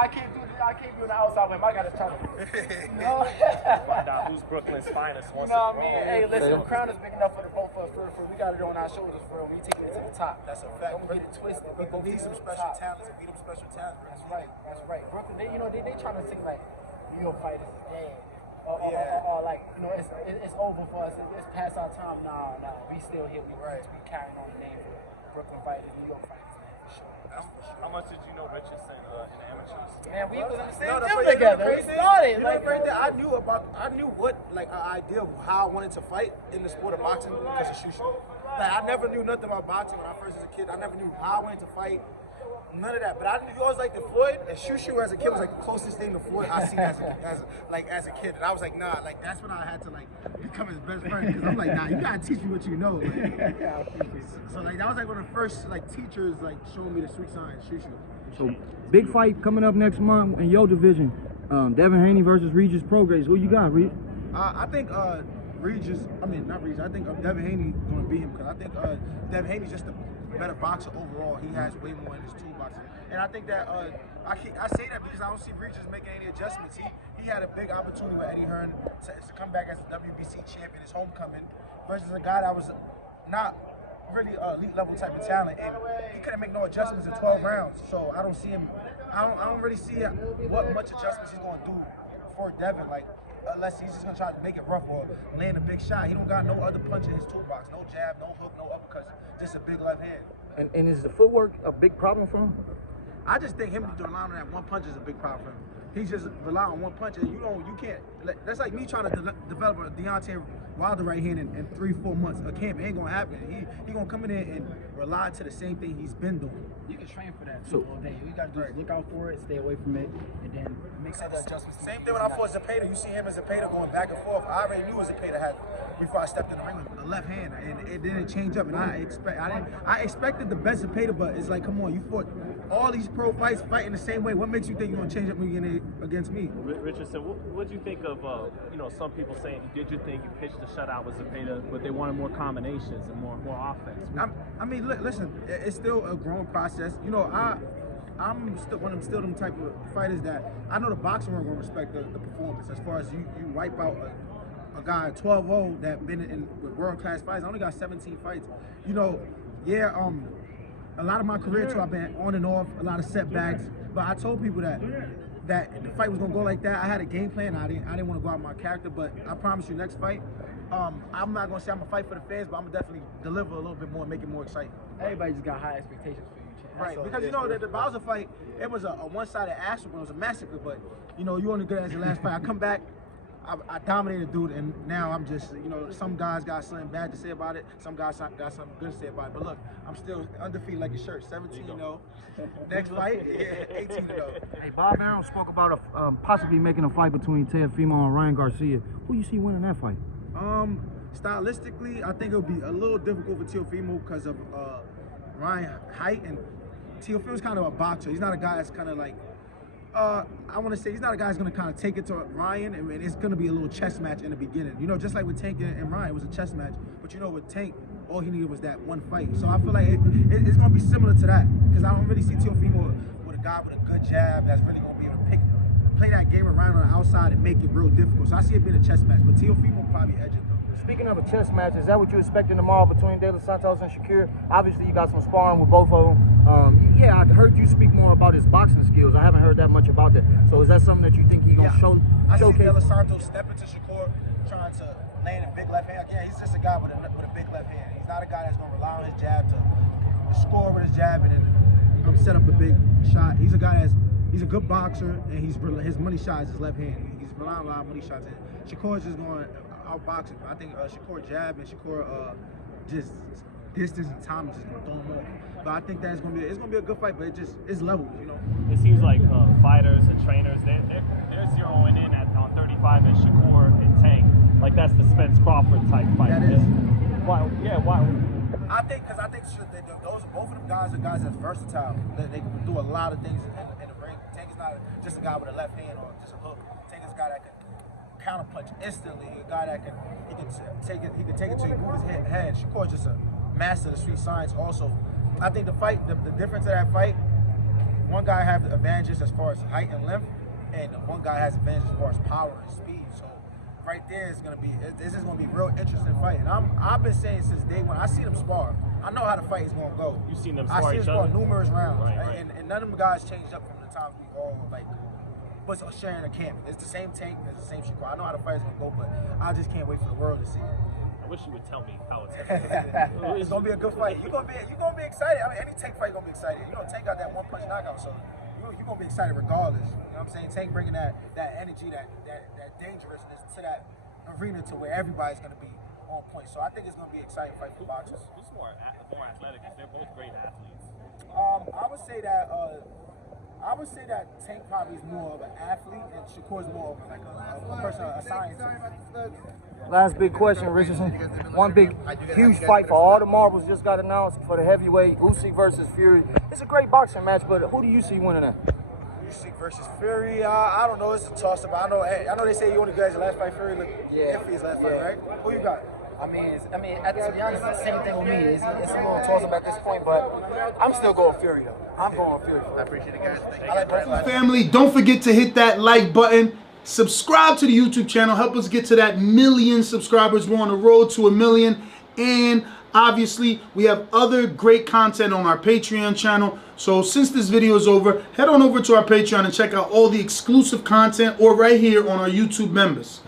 I can't do the outside limb. I gotta try to. You know? Find out who's Brooklyn's finest once You know it's what I mean? wrong. Hey, listen, the crown is big enough for the both of us. We got it on our shoulders for real. We taking it to the top. That's a fact. Don't get it twisted. We Brooklyn needs some special talents and beat them special talents. That's right. That's right. Brooklyn, they trying to think like New York fighters is dead. Or like, it's over for us. It's past our time. Nah. We still here. We carrying on the name of Brooklyn fighters, New York fighters, man, for sure. How much did you know Richardson in the amateurs? Man, we was in the same gym together. We started. You know, I knew what an idea of how I wanted to fight in the sport of boxing because of Shushu. Like, I never knew nothing about boxing when I first was a kid. I never knew how I wanted to fight. None of that, but I knew you always liked the Floyd, and Shushu as a kid was like the closest thing to Floyd I seen as a kid, and I was like, nah, like that's when I had to like become his best friend, because I'm like, nah, you gotta teach me what you know. Like, so like that was like one of the first like teachers like showing me the street science, Shushu. So big fight coming up next month in your division, Devin Haney versus Haney-Prograis. Who you got, Reed? I think not Regis. I think Devin Haney gonna beat him because I think Devin Haney's just a better boxer overall. He has way more in his toolbox, and I think that I say that because I don't see Regis making any adjustments. He had a big opportunity with Eddie Hearn to come back as a WBC champion, his homecoming, versus a guy that was not really elite level type of talent, and he couldn't make no adjustments in 12 rounds. So I don't see him. I don't really see what much adjustments he's gonna do for Devin. Like, unless he's just gonna try to make it rough or land a big shot. He don't got no other punch in his toolbox. No jab, no hook, no uppercuts. Just a big left hand. And is the footwork a big problem for him? I just think him relying on that one punch is a big problem for him. He's just relying on one punch, and you can't. That's like me trying to develop a Deontay Wilder right hand in 3-4 months. A camp ain't gonna happen. He gonna come in there and rely to the same thing he's been doing. You can train for that too all day. You gotta just look out for it, stay away from it, and then make other adjustments. Same thing when I fought Zepeda. You see him and Zepeda going back and forth. I already knew what Zepeda had before I stepped in the ring with a left hand, and it didn't change up. And I expected the best Zepeda, but it's like, come on, you fought all these pro fights fighting the same way. What makes you think you're gonna change up when you get against me? Richardson, what do you think of some people saying, did you think you pitched the shutout with Zepeda, but they wanted more combinations and more offense? I mean, listen, it's still a growing process. You know, I'm still them type of fighters that I know the boxing world will respect the performance. As far as you wipe out a guy 12-0 that been in with world-class fights. I only got 17 fights. You know, a lot of my career too, I've been on and off, a lot of setbacks. But I told people that the fight was gonna go like that. I had a game plan. I didn't want to go out of my character, but I promise you, next fight, I'm not gonna say I'm gonna fight for the fans, but I'm gonna definitely deliver a little bit more, and make it more exciting. Everybody just got high expectations for you, Chad. Right, because you know the Bowser fight, it was a one-sided ass whooping. It was a massacre, but you know you only good as the last fight. I come back, I dominated dude, and now I'm just, you know, some guys got something bad to say about it, some guys got something good to say about it. But look, I'm still undefeated like a shirt, 17-0. Next fight, 18-0. Hey, Bob Arum spoke about possibly making a fight between Teofimo and Ryan Garcia. Who you see winning that fight? Stylistically, I think it'll be a little difficult for Teofimo because of Ryan height, and Teofimo's kind of a boxer. He's not a guy that's kind of like, I want to say he's not a guy that's going to kind of take it to Ryan, and it's going to be a little chess match in the beginning. You know, just like with Tank and Ryan, it was a chess match. But you know, with Tank, all he needed was that one fight. So I feel like it's going to be similar to that, because I don't really see Teofimo with a guy with a good jab that's really going to be able to play that game around on the outside and make it real difficult. So I see it being a chess match, but Teofimo will probably edge it though. Speaking of a chess match, is that what you're expecting tomorrow between De Los Santos and Shakir? Obviously, you got some sparring with both of them. Yeah, I heard you speak more about his boxing skills. I haven't heard that much about that. So is that something that you think he's going to showcase? I see De Los Santos step into Shakur, trying to land a big left hand. Again, he's just a guy with a big left hand. He's not a guy that's going to rely on his jab to score with his jab and then set up a big shot. He's a guy he's a good boxer, and his money shot is his left hand. He's relying on a lot of money shots. And Shakur is just going outboxing. I think Shakur jab and Shakur just distance and time is just gonna throw him off. But I think that it's gonna be a good fight, but it's levels, you know. It seems like fighters and trainers they're zeroing in on 35 and Shakur and Tank. Like that's the Spence Crawford type fight. That is. Why? I think both of them guys are guys that's versatile. They can do a lot of things in the ring. Tank is not just a guy with a left hand or just a hook. Tank is a guy that can counterpunch instantly. A guy that he can take it to move his head. Shakur is just a master of the street science. Also, I think the difference of that fight one guy have the advantages as far as height and length, and one guy has advantages as far as power and speed. So right there is gonna be this is gonna be a real interesting fight. And I've been saying since day one. I see them spar. I know how the fight is gonna go. You've seen them I spar see each them spar other? numerous rounds, Right. And none of them guys changed up from the time we all like was sharing a camp. It's the same tank, it's the same shit. I know how the fight is gonna go, but I just can't wait for the world to see it. I wish you would tell me how it's going. It's gonna be a good fight. You're gonna be excited. I mean, any Tank fight gonna be excited. You know, Tank got that one punch knockout, so you're gonna be excited regardless. You know what I'm saying? Tank bringing that energy, that dangerousness to that arena to where everybody's gonna be on point. So I think it's gonna be an exciting fight for boxers. Who's more athletic? Because they're both great athletes. I would say that Tank probably is more of an athlete, and Shakur's more of like a person, a scientist. Last big question, Richardson. One big, huge fight for all the marbles just got announced for the heavyweight, Usyk versus Fury. It's a great boxing match, but who do you see winning that? Usyk versus Fury, I don't know. It's a toss-up. I know they say you only guys the last fight. Fury looked iffy his last fight, right? Who you got? To be honest, it's the same thing with me. It's a little toss-up at this point, but I'm still going Fury, though. I'm going Fury. I appreciate it, guys. Thank you. I like both. Family, don't forget to hit that like button. Subscribe to the YouTube channel. Help us get to that 1 million subscribers. We're on the road to 1 million. And obviously, we have other great content on our Patreon channel. So since this video is over, head on over to our Patreon and check out all the exclusive content or right here on our YouTube members.